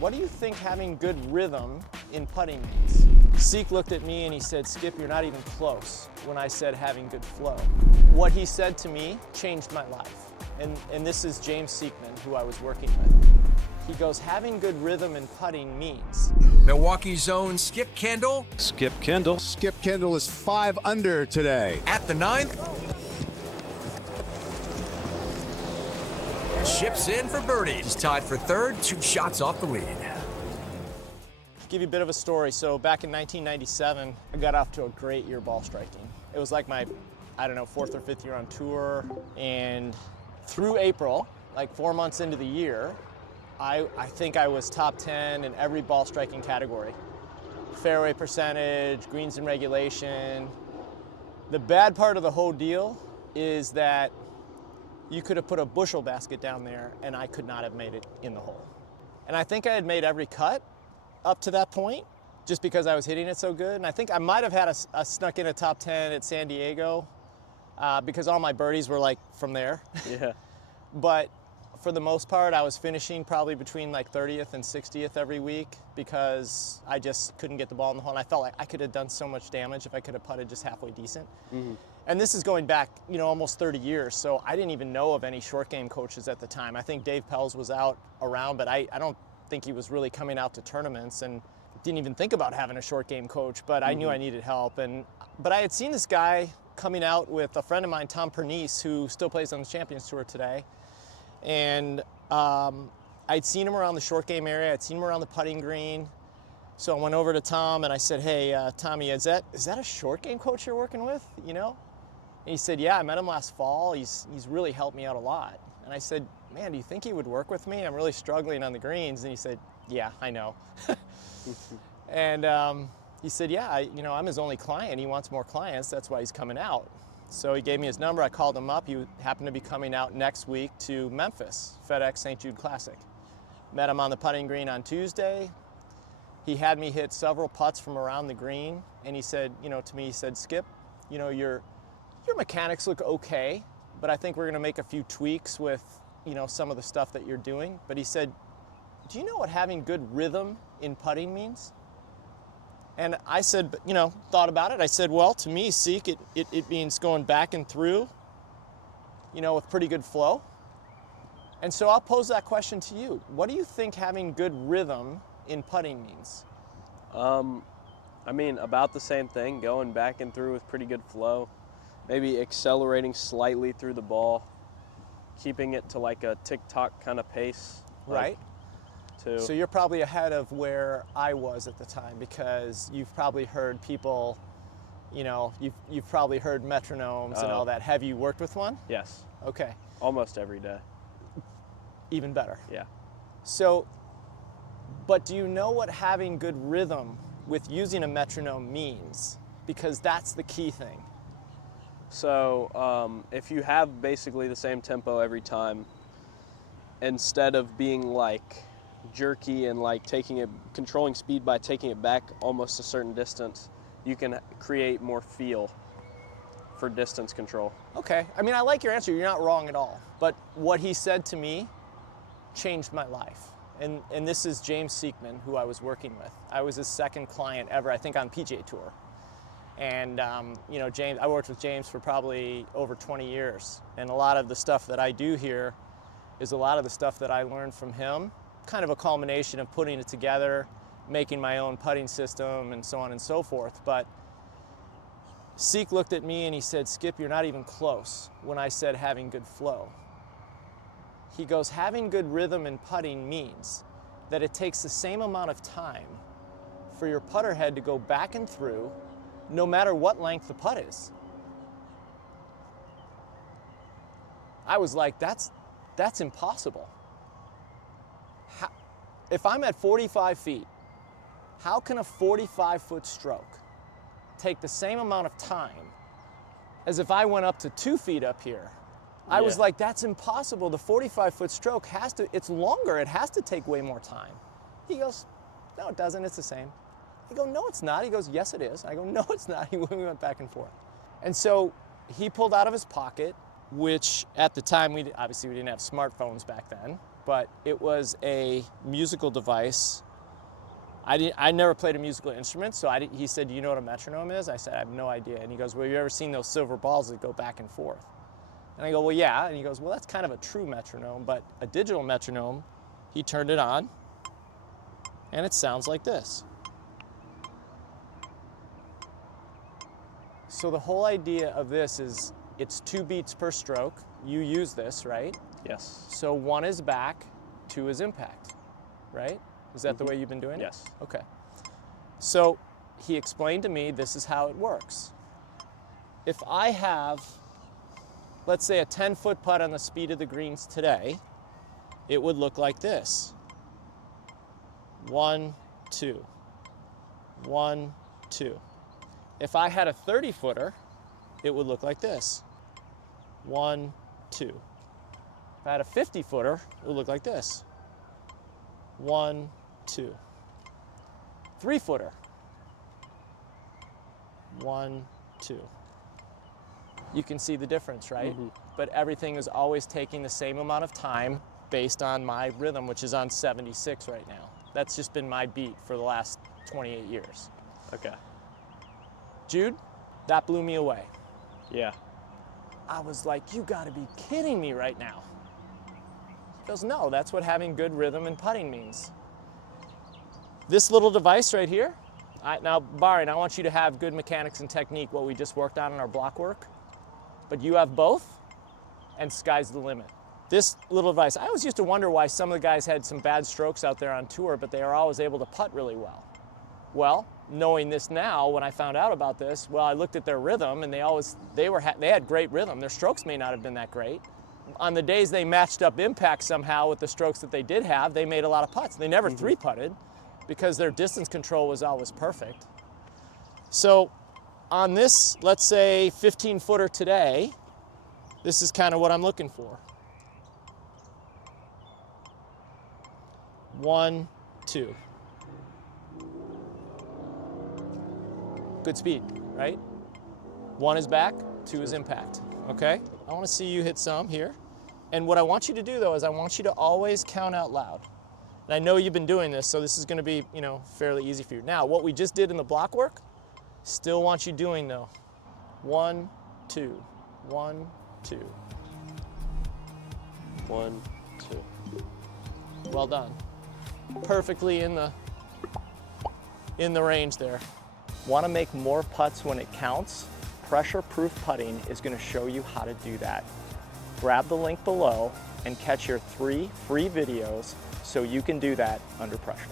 what do you think having good rhythm in putting means? Sieck looked at me and he said, Skip, you're not even close when I said having good flow. What he said to me changed my life. And this is James Sieckmann, who I was working with. He goes, having good rhythm in putting means. Milwaukee's own Skip Kendall. Skip Kendall. Skip Kendall is 5 under today. At the 9th. Chips in for birdie. He's tied for 3rd, 2 shots off the lead. Give you a bit of a story. So back in 1997, I got off to a great year ball striking. It was like my, 4th or 5th year on tour. And through April, like 4 months into the year, I think I was top 10 in every ball striking category. Fairway percentage, greens in regulation. The bad part of the whole deal is that you could have put a bushel basket down there and I could not have made it in the hole. And I think I had made every cut up to that point just because I was hitting it so good. And I think I might have had a snuck in a top 10 at San Diego because all my birdies were like from there. Yeah. But for the most part, I was finishing probably between like 30th and 60th every week because I just couldn't get the ball in the hole. And I felt like I could have done so much damage if I could have putted just halfway decent. Mm-hmm. And this is going back, almost 30 years. So I didn't even know of any short game coaches at the time. I think Dave Pelz was out around, but I don't think he was really coming out to tournaments and didn't even think about having a short game coach, but I knew I needed help. But I had seen this guy coming out with a friend of mine, Tom Pernice, who still plays on the Champions Tour today. And I'd seen him around the short game area. I'd seen him around the putting green. So I went over to Tom and I said, hey, Tommy, is that a short game coach you're working with, And he said, yeah, I met him last fall. He's really helped me out a lot. And I said, man, do you think he would work with me? I'm really struggling on the greens. And he said, yeah, I know. And he said, yeah, I'm his only client. He wants more clients. That's why he's coming out. So he gave me his number. I called him up. He happened to be coming out next week to Memphis, FedEx St. Jude Classic. Met him on the putting green on Tuesday. He had me hit several putts from around the green. And he said, to me, he said, Skip, your mechanics look okay, but I think we're going to make a few tweaks with, some of the stuff that you're doing. But he said, do you know what having good rhythm in putting means? And I said, thought about it. I said, well, to me, Sieck, it means going back and through, with pretty good flow. And so I'll pose that question to you. What do you think having good rhythm in putting means? About the same thing, going back and through with pretty good flow. Maybe accelerating slightly through the ball, keeping it to like a tick-tock kind of pace. Right. So you're probably ahead of where I was at the time because you've probably heard people, you've probably heard metronomes and all that. Have you worked with one? Yes. Okay. Almost every day. Even better. Yeah. So, but do you know what having good rhythm with using a metronome means? Because that's the key thing. So if you have basically the same tempo every time, instead of being like jerky and like controlling speed by taking it back almost a certain distance, you can create more feel for distance control. Okay, I like your answer. You're not wrong at all. But what he said to me changed my life. And this is James Sieckmann, who I was working with. I was his second client ever, I think, on PGA Tour. And James, I worked with James for probably over 20 years. And a lot of the stuff that I do here is a lot of the stuff that I learned from him, kind of a culmination of putting it together, making my own putting system, and so on and so forth. But Sieck looked at me and he said, Skip, you're not even close when I said having good flow. He goes, having good rhythm in putting means that it takes the same amount of time for your putter head to go back and through no matter what length the putt is. I was like, that's impossible. If I'm at 45 feet, how can a 45-foot stroke take the same amount of time as if I went up to 2 feet up here? I was like, that's impossible. The 45-foot stroke it's longer. It has to take way more time. He goes, no, it doesn't. It's the same. I go, no, it's not. He goes, yes, it is. I go, no, it's not. We went back and forth. And so he pulled out of his pocket, which at the time, we didn't have smartphones back then, but it was a musical device. I never played a musical instrument, so he said, "Do you know what a metronome is?" I said, "I have no idea." And he goes, "Well, you ever seen those silver balls that go back and forth?" And I go, "Well, yeah." And he goes, "Well, that's kind of a true metronome, but a digital metronome," he turned it on, and it sounds like this. So the whole idea of this is it's 2 beats per stroke. You use this, right? Yes. So 1 is back, 2 is impact, right? Is that the way you've been doing it? Yes. Okay. So he explained to me this is how it works. If I have, let's say, a 10-foot putt on the speed of the greens today, it would look like this. 1, 2. 1, 2. If I had a 30-footer, it would look like this. 1, 2. If I had a 50-footer, it would look like this. 1, 2. 3-footer. 1, 2. You can see the difference, right? But everything is always taking the same amount of time based on my rhythm, which is on 76 right now. That's just been my beat for the last 28 years. Okay. Jude, that blew me away. Yeah. I was like, you gotta be kidding me right now. He goes, no, that's what having good rhythm and putting means. This little device right here, now, Byron, I want you to have good mechanics and technique, what we just worked on in our block work, but you have both, and sky's the limit. This little device, I always used to wonder why some of the guys had some bad strokes out there on tour, but they are always able to putt really well. Well, knowing this now, when I found out about this, well, I looked at their rhythm, and they had great rhythm. Their strokes may not have been that great. On the days they matched up impact somehow with the strokes that they did have, they made a lot of putts. They never three-putted because their distance control was always perfect. So on this, let's say 15-footer today, this is kind of what I'm looking for. 1, 2. Good speed, right? 1 is back, 2 is impact, okay? I want to see you hit some here. And what I want you to do, though, is I want you to always count out loud. And I know you've been doing this, so this is going to be, fairly easy for you. Now, what we just did in the block work, still want you doing, though. 1, 2, 1, 2. 1, 2. Well done. Perfectly in the range there. Want to make more putts when it counts? Pressure-proof putting is going to show you how to do that. Grab the link below and catch your 3 free videos so you can do that under pressure.